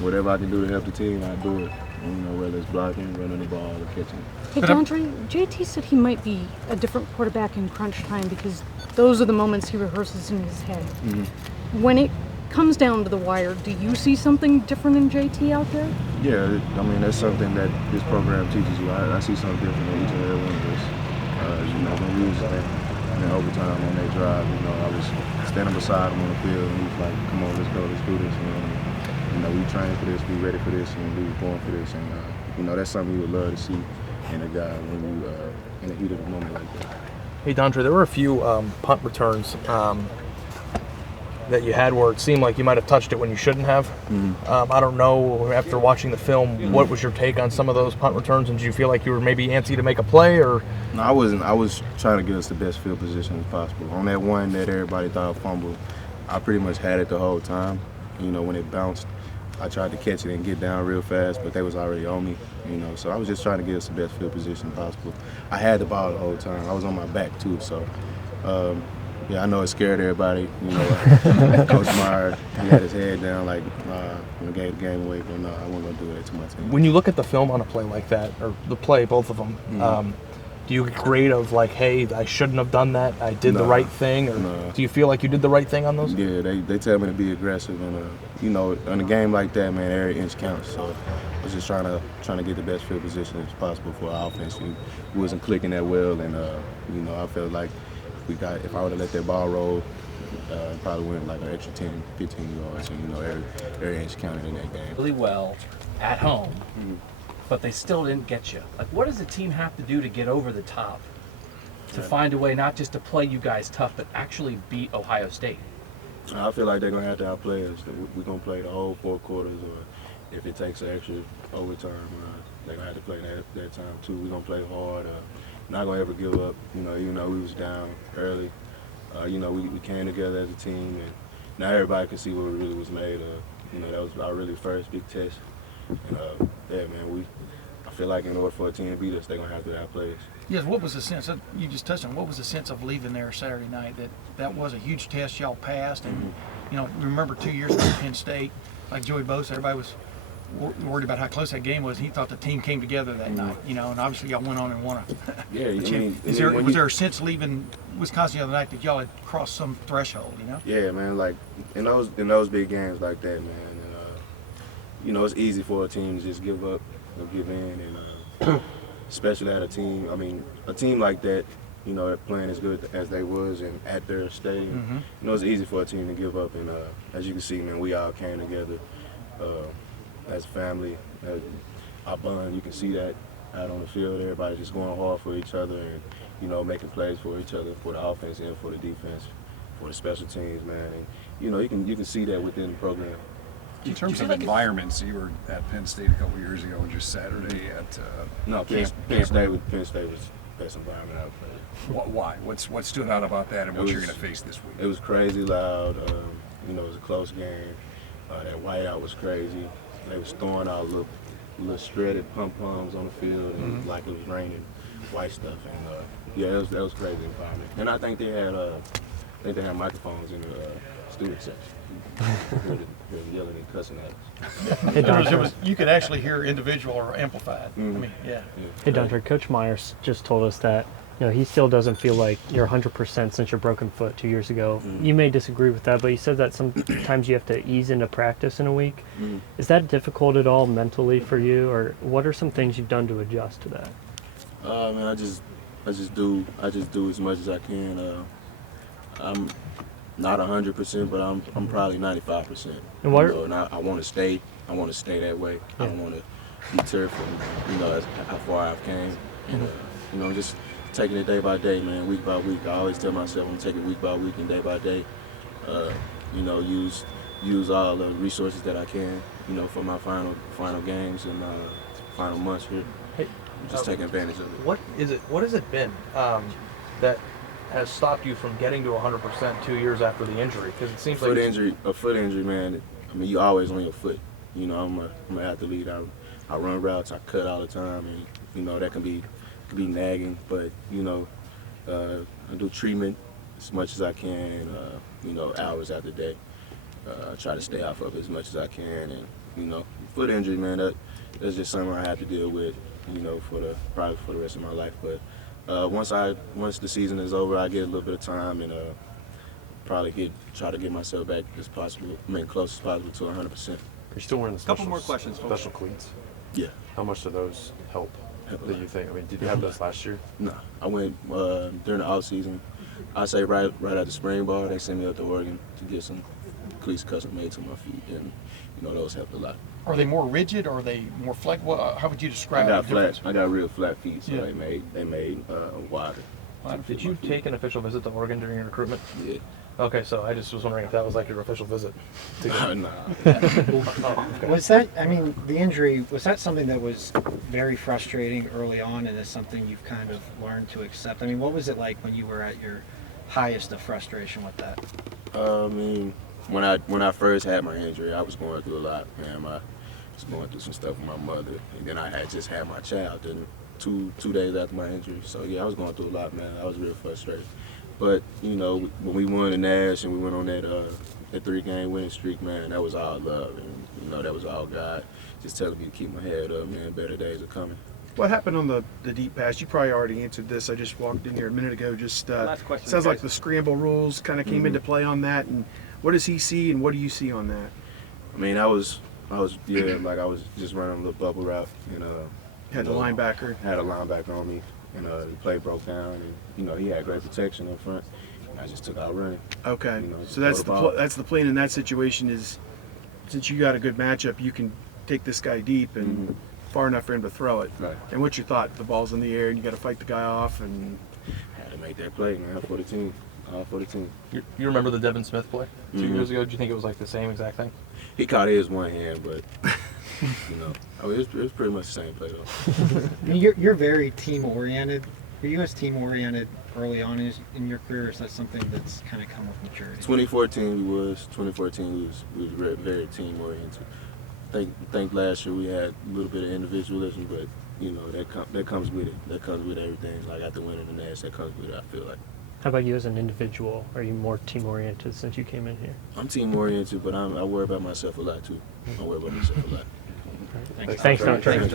whatever I can do to help the team, I do it. You know, whether it's blocking, running the ball, or catching. Hey, Dontre, JT said he might be a different quarterback in crunch time because those are the moments he rehearses in his head. Mm-hmm. When it comes down to the wire, do you see something different in JT out there? Yeah, I mean, that's something that this program teaches you. I see something different in each and every one of us. You know, when we was in overtime on that drive, you know, I was standing beside him on the field, and he was like, come on, let's go, let's do this. You know, we trained for this, we ready for this, and we were going for this. And, you know, that's something you would love to see in a guy when you in the heat of the moment like that. Hey, Dontre, there were a few punt returns that you had where it seemed like you might have touched it when you shouldn't have. Mm-hmm. I don't know, after watching the film, what was your take on some of those punt returns? And did you feel like you were maybe antsy to make a play? Or? No, I wasn't. I was trying to get us the best field position as possible. On that one that everybody thought fumbled, I pretty much had it the whole time. You know, when it bounced, I tried to catch it and get down real fast, but they was already on me. You know, so I was just trying to get us the best field position possible. I had the ball the whole time. I was on my back too, so. Yeah, I know it scared everybody. You know, Coach Meyer, he had his head down like, gave the game away, but no, I wasn't going to do that to my team. When you look at the film on a play like that, or the play, both of them, do you get grade of like, hey, I shouldn't have done that, I did the right thing, or do you feel like you did the right thing on those? Yeah, they tell me to be aggressive, and you know, in a game like that, man, every inch counts. So I was just trying to get the best field position as possible for our offense. We wasn't clicking that well, and you know, I felt like if I would have let that ball roll, it probably went like an extra 10, 15 yards. And, you know, every inch counted in that game. Really well at home, but they still didn't get you. Like, what does the team have to do to get over the top to find a way not just to play you guys tough, but actually beat Ohio State? I feel like they're going to have to outplay us. We're going to play the whole 4 quarters, or if it takes an extra overtime, they're going to have to play that time too. We're going to play hard. Not gonna ever give up, you know, even though we was down early. You know, we came together as a team, and now everybody can see what we really was made of. You know, that was our really first big test. And yeah, man, I feel like in order for a team to beat us, they're gonna have to outplay us. Yes, what was the sense of, you just touched on, what was the sense of leaving there Saturday night? That was a huge test y'all passed, and you know, remember 2 years ago at Penn State, like Joey Bosa, everybody was worried about how close that game was. He thought the team came together that night, you know, and obviously y'all went on and won Yeah, was there a sense leaving Wisconsin the other night that y'all had crossed some threshold, you know? Yeah, man, like in those big games like that, man, and you know, it's easy for a team to just give up or give in, and especially at a team like that, you know, playing as good as they was and at their stadium, you know, it's easy for a team to give up, and as you can see, man, we all came together as a family. Our bond, you can see that out on the field. Everybody just going hard for each other, and you know, making plays for each other, for the offense and for the defense, for the special teams, man. And you know, you can see that within the program. In terms of environments, you were at Penn State a couple years ago, and just Saturday at Penn State was the best environment I've played. Why? What stood out about that, and what you're going to face this week? It was crazy loud. You know, it was a close game. That whiteout was crazy. They was throwing out little shredded pom-poms on the field, and like it was raining white stuff. And yeah, that was crazy environment. And I think they had microphones in the student section. Heard them yelling and cussing at us. You could actually hear individual or amplified. I mean, yeah. Hey, Dontre, Coach Myers just told us that, you know, he still doesn't feel like you're 100% since your broken foot 2 years ago. You may disagree with that, but he said that sometimes you have to ease into practice in a week. Is that difficult at all mentally for you, or what are some things you've done to adjust to that? Man, I just do as much as I can. I'm not 100%, but I'm probably 95%. And what? And I want to stay that way. I don't want to deter from, you know, how far I've came. And, you know, just taking it day by day, man, week by week. I always tell myself I'm taking it week by week and day by day. You know, use all the resources that I can, you know, for my final games and final months here. Hey, just taking advantage of it. What has it been that has stopped you from getting to 100% 2 years after the injury? Because it seems a foot injury, man. I mean, you always on your foot. You know, I'm an athlete. I run routes. I cut all the time, and you know that can be nagging. But you know, I do treatment as much as I can. You know, hours after day. try to stay off of it as much as I can. And you know, foot injury, man, that's just something I have to deal with. You know, probably for the rest of my life. But once the season is over, I get a little bit of time and probably try to get myself back as possible, close as possible to 100%. You're still wearing the Couple more questions, folks. special cleats. Yeah. How much do those help? Do you think? I mean, did you have those last year? No, I went during the off season. I say right after spring ball, they sent me up to Oregon to get some cleats custom made to my feet, and you know those helped a lot. Are they more rigid or are they more flexible? How would you I describe got the difference? flat. I got real flat feet, so Yeah. they made wider. Did you take an official visit to Oregon during your recruitment? Yeah. Okay, so I just was wondering if that was like your official visit. To go. Nah. Was that, I mean, the injury, was that something that was very frustrating early on and is something you've kind of learned to accept? I mean, what was it like when you were at your highest of frustration with that? I mean, when I first had my injury, I was going through a lot, man. I was going through some stuff with my mother, and then I had just had my child, and two days after my injury. So yeah, I was going through a lot, man. I was real frustrated. But you know, when we won the Nash and we went on that 3-game winning streak, man, that was all love, and you know that was all God just telling me to keep my head up, man. Better days are coming. What happened on the deep pass? You probably already answered this. I just walked in here a minute ago. Just Last question, sounds like guys. the scramble rules kind of came into play on that. And what does he see, and what do you see on that? I mean, I was like I was just running a little bubble route, and Had the you know, linebacker. had a linebacker on me, and the play broke down, and you know he had great protection up front, and I just took out running. Okay, You know, so that's throw the ball. that's the plan in that situation is, since you got a good matchup, you can take this guy deep and far enough for him to throw it. Right. And what's your thought? The ball's in the air, and you got to fight the guy off, and Had to make that play, man, for the team, all for the team. You remember the Devin Smith play 2 Mhm. years ago? Do you think it was like the same exact thing? He caught his one hand, but you know, I mean, it was pretty much the same play though. I mean, you're very team oriented. Were you as team oriented early on in your career? Or is that something that's kind of come with maturity? 2014 we was very team oriented. I think last year we had a little bit of individualism, but you know that comes with it. That comes with everything. Like after winning the Nash, that comes with it. I feel like How about you as an individual? Are you more team oriented since you came in here? I'm team oriented, but I worry about myself a lot too. I worry about myself a lot. Thanks, Dontre. Thanks,